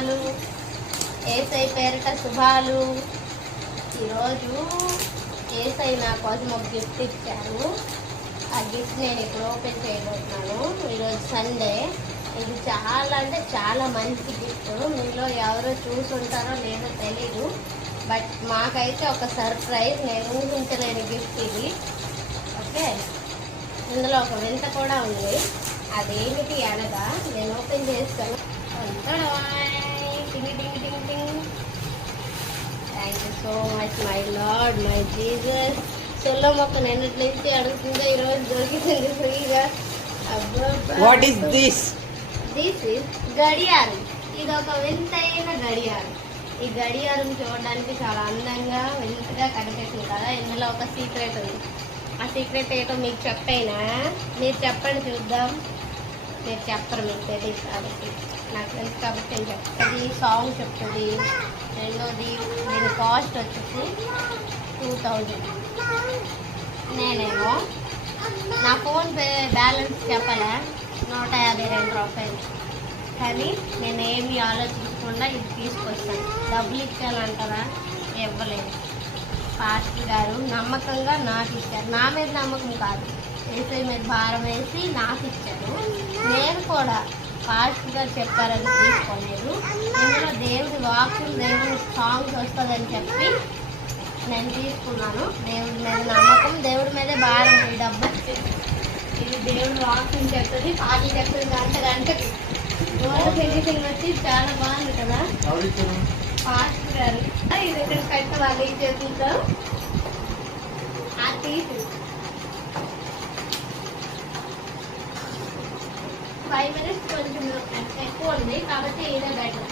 వందనాలు. ఏసై పేరిట శుభాలు. ఈరోజు ఏసై నా కోసం ఒక గిఫ్ట్ ఇచ్చారు. ఆ గిఫ్ట్ నేను ఇప్పుడు ఓపెన్ చేయబోతున్నాను. ఈరోజు సండే. ఇది చాలా అంటే చాలా మంచి గిఫ్ట్. మీలో ఎవరో చూసుంటారో లేదో తెలీదు, బట్ మాకైతే ఒక సర్ప్రైజ్. నేను ఊహించలేని గిఫ్ట్ ఇది. ఓకే, ఇందులో ఒక వింత కూడా ఉంది. అదేమిటి అనగా నేను ఓపెన్ చేస్తాను. Thank you so much my lord, my Jesus. సొల్ల మొక్క నిన్నటి నుంచి అడుగుతుందో ఈరోజు దొరికింది ఫ్రీగా. What is this? This is గడియారం. ఇది ఒక వింతైన గడియారం. ఈ గడియారం చూడడానికి చాలా అందంగా వింతగా కనిపిస్తుంది కదా. ఇందులో ఒక సీక్రెట్ ఉంది. ఆ సీక్రెట్ ఏంటో మీకు చెప్పైనా, మీరు చెప్పండి చూద్దాం. మీరు చెప్పరు, మీకు తెలియదు కాబట్టి. నాకు తెలుసు కాబట్టి నేను చెప్తుంది. సాంగ్ చెప్తుంది. రెండోది దీని కాస్ట్ వచ్చేసి 2000. నేనేమో నా ఫోన్పే బ్యాలెన్స్ చెప్పలే, 152 రూపాయలు. కానీ నేనేమి ఆలోచించకుండా ఇది తీసుకొస్తాను. డబ్బులు ఇచ్చానంటారా? ఇవ్వలేదు. పాస్టర్ గారు నమ్మకంగా నాకు ఇచ్చారు. నా మీద నమ్మకం కాదు, ఏసై మీద భారం వేసి నాకు ఇచ్చారు. నేను కూడా పాస్టర్ గారు చెప్పారని తీసుకోలేదు. ఇందులో దేవుడి వాక్యం, దేవుడి సాంగ్స్ వస్తుందని చెప్పి నేను తీసుకున్నాను. దేవుడి మీద నమ్మకం, దేవుడి మీదే భారం. ఈ డబ్బు ఇది దేవుడి వాక్యం చెప్తుంది, పాటలు చెప్తుంది. గంటకి గోల్డ్ ఫినిషింగ్ వచ్చి చాలా బాగుంది కదా. పాస్టర్ గారు ఇది ఇక్కడ పెట్టవాలి చేతులతో. ఆ తీసి 5 minutes కొంచెం ఎక్కువ ఉంది కాబట్టి ఇదే బెటర్.